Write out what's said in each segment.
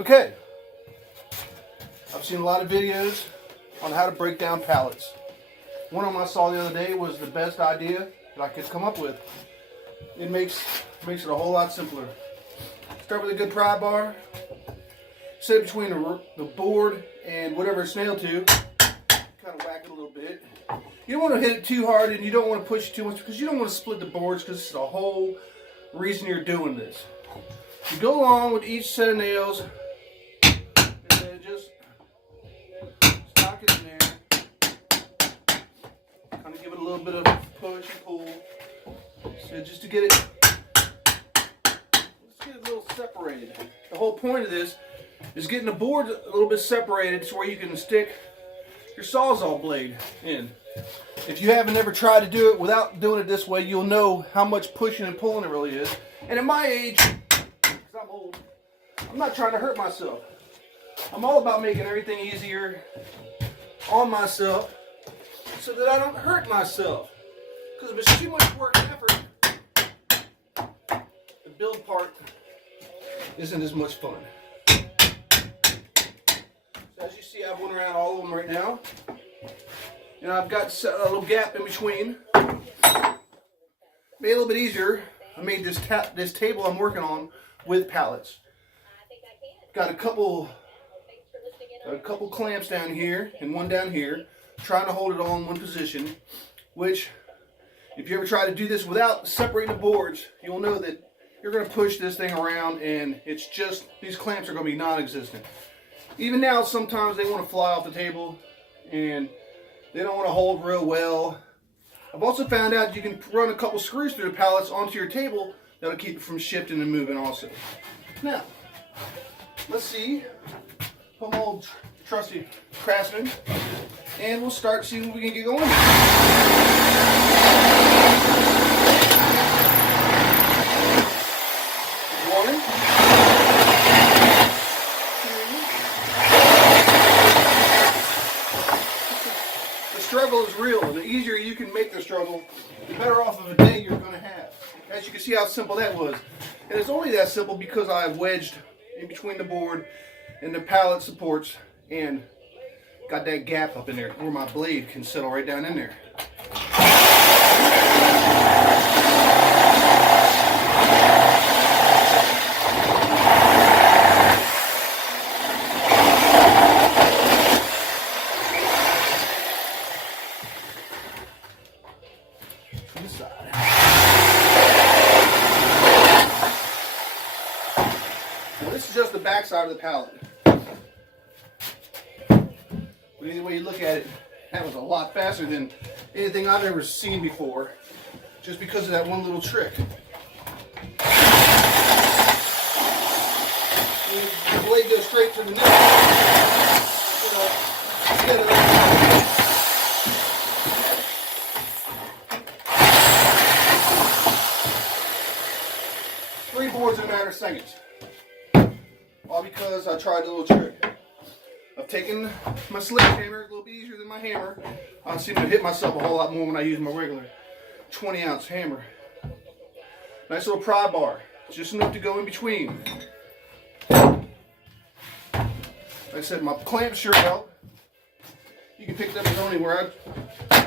Okay, I've seen a lot of videos on how to break down pallets. One of them I saw the other day was the best idea that I could come up with. It makes it a whole lot simpler. Start with a good pry bar. Set it between the board and whatever it's nailed to. Kind of whack it a little bit. You don't want to hit it too hard and you don't want to push it too much because you don't want to split the boards, because this is the whole reason you're doing this. You go along with each set of nails and then just stock it in there. Kind of give it a little bit of push and pull. So just to get it, let's get it a little separated. The whole point of this is getting the board a little bit separated so where you can stick your Sawzall blade in. If you haven't ever tried to do it without doing it this way, you'll know how much pushing and pulling it really is. And at my age, because I'm old, I'm not trying to hurt myself. I'm all about making everything easier on myself so that I don't hurt myself. Because if it's too much work and effort, the build part isn't as much fun. So as you see, I've went around all of them right now. And I've got a little gap in between. Made it a little bit easier. I made this table I'm working on with pallets. Got a couple clamps down here and one down here, trying to hold it all in one position. Which, if you ever try to do this without separating the boards, you'll know that you're going to push this thing around, and it's just, these clamps are going to be non-existent. Even now, sometimes they want to fly off the table, and they don't want to hold real well. I've also found out you can run a couple screws through the pallets onto your table. That'll keep it from shifting and moving also. Now, let's see. Put my old trusty Craftsman, and we'll start seeing what we can get going. One. Struggle is real, and the easier you can make the struggle, the better off of a day you're going to have. As you can see how simple that was. And it's only that simple because I wedged in between the board and the pallet supports and got that gap up in there where my blade can settle right down in there. This is just the back side of the pallet. But either way you look at it, that was a lot faster than anything I've ever seen before, just because of that one little trick. The blade goes straight to the nail. Three boards in a matter of seconds. All because I tried the little trick. I've taken my sledgehammer, a little bit easier than my hammer. I seem to hit myself a whole lot more when I use my regular 20-ounce hammer. Nice little pry bar, just enough to go in between. Like I said, my clamps sure help. You can pick them up anywhere. I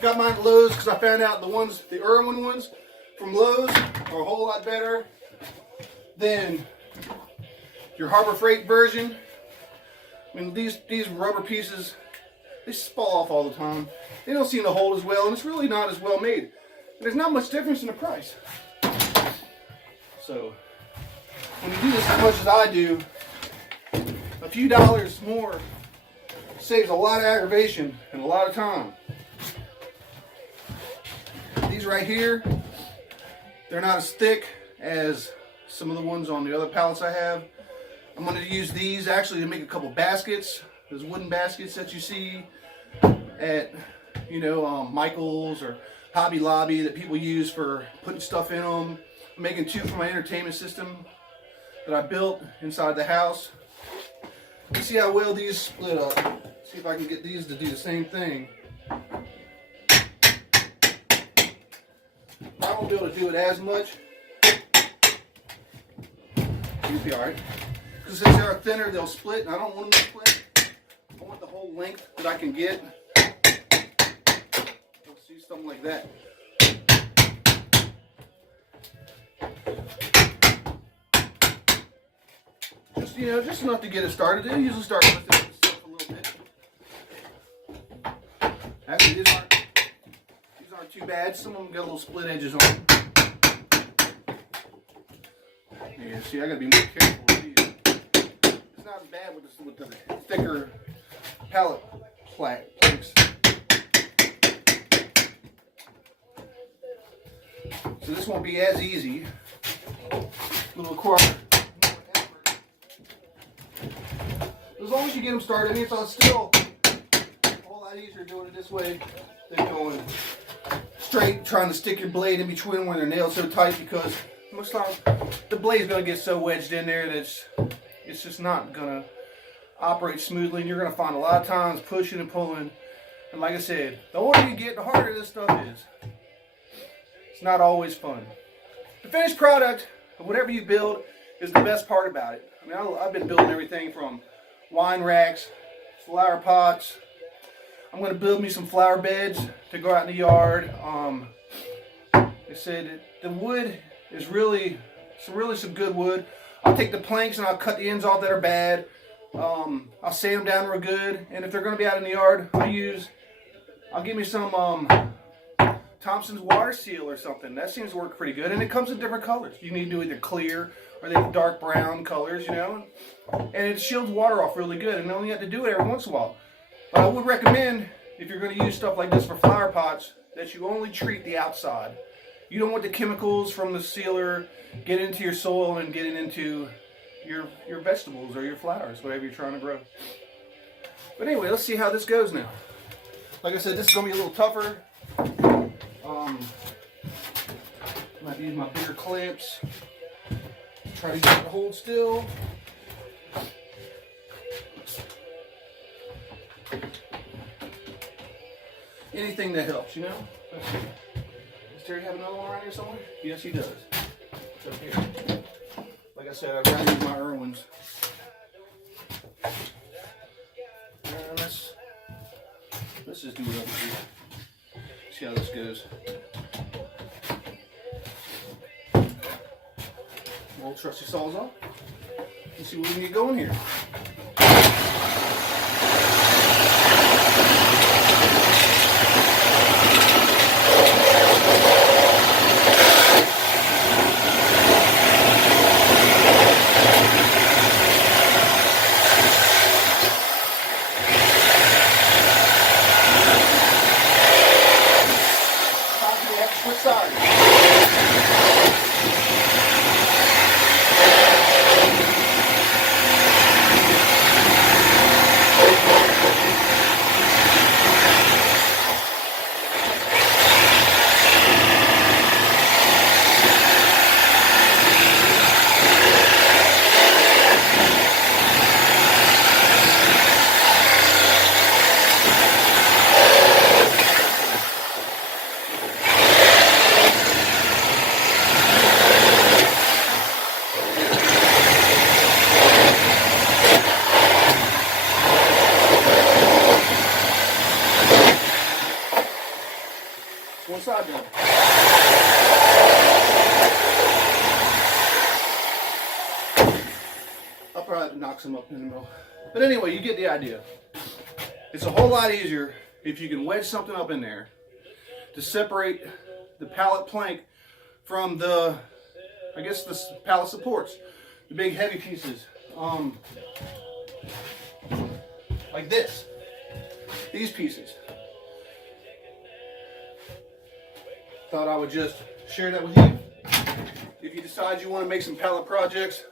got mine at Lowe's because I found out the Irwin ones from Lowe's are a whole lot better than your Harbor Freight version. I mean, these rubber pieces, they fall off all the time. They don't seem to hold as well, and it's really not as well made. There's not much difference in the price. So, when you do this as much as I do, a few dollars more saves a lot of aggravation and a lot of time. These right here, they're not as thick as some of the ones on the other pallets I have. I'm going to use these actually to make a couple baskets. Those wooden baskets that you see at, Michael's or Hobby Lobby that people use for putting stuff in them. I'm making two for my entertainment system that I built inside the house. You see how well these split up. See if I can get these to do the same thing. I won't be able to do it as much. You'll be alright. Because since they are thinner, they'll split, and I don't want them to split. I want the whole length that I can get. Let's see, something like that. Just, you know, just enough to get it started. They usually start with it a little bit. Actually, these aren't too bad. Some of them got little split edges on them. Yeah, see, I gotta be more careful with these. It's not as bad with the thicker pallet planks. So this won't be as easy. It'll require more effort. As long as you get them started, I mean, it's still a whole lot easier doing it this way than going straight, trying to stick your blade in between when they're nailed so tight, because most times the blade's going to get so wedged in there that it's just not going to operate smoothly, and you're going to find a lot of times pushing and pulling. And like I said, the older you get, the harder this stuff is. It's not always fun. The finished product of whatever you build is the best part about it. I mean, I've been building everything from wine racks, flower pots. I'm going to build me some flower beds to go out in the yard. They said the wood is really some good wood. I'll take the planks and I'll cut the ends off that are bad. I'll sand them down real good, and if they're going to be out in the yard, I'll give me some Thompson's water seal or something. That seems to work pretty good, and it comes in different colors. You need to do either clear or the dark brown colors, you know, and it shields water off really good, and you only have to do it every once in a while. But I would recommend, if you're going to use stuff like this for flower pots, that you only treat the outside. You don't want the chemicals from the sealer getting into your soil and getting into your vegetables or your flowers, whatever you're trying to grow. But anyway, let's see how this goes now. Like I said, this is going to be a little tougher. Might use my bigger clamps. Try to get it to hold still. Anything that helps, you know? Let's see. Does Terry have another one around here somewhere? Yes, he does. It's up here. Like I said, I've got to use my Irwins. Let's just do it over here. See how this goes. Old trusty sawzall. Let's see what we can get going here. Switch sides. One side down. I'll probably knock some up in the middle. But anyway, you get the idea. It's a whole lot easier if you can wedge something up in there to separate the pallet plank from the, I guess, the pallet supports, the big heavy pieces, like this, these pieces. Thought I would just share that with you. If you decide you want to make some pallet projects,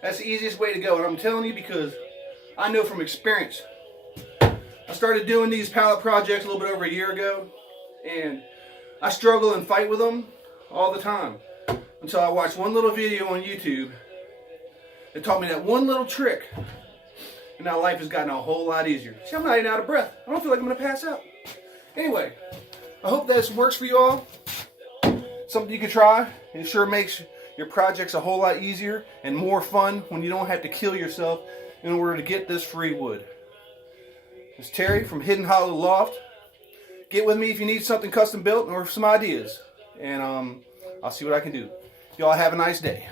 that's the easiest way to go. And I'm telling you because I know from experience. I started doing these pallet projects a little bit over a year ago, and I struggle and fight with them all the time until I watched one little video on YouTube that taught me that one little trick, and now life has gotten a whole lot easier. See, I'm not even out of breath. I don't feel like I'm going to pass out. Anyway, I hope this works for you all. Something you can try. It sure makes your project's a whole lot easier and more fun when you don't have to kill yourself in order to get this free wood. It's Terry from Hidden Hollow Loft. Get with me if you need something custom built or some ideas, and I'll see what I can do. Y'all have a nice day.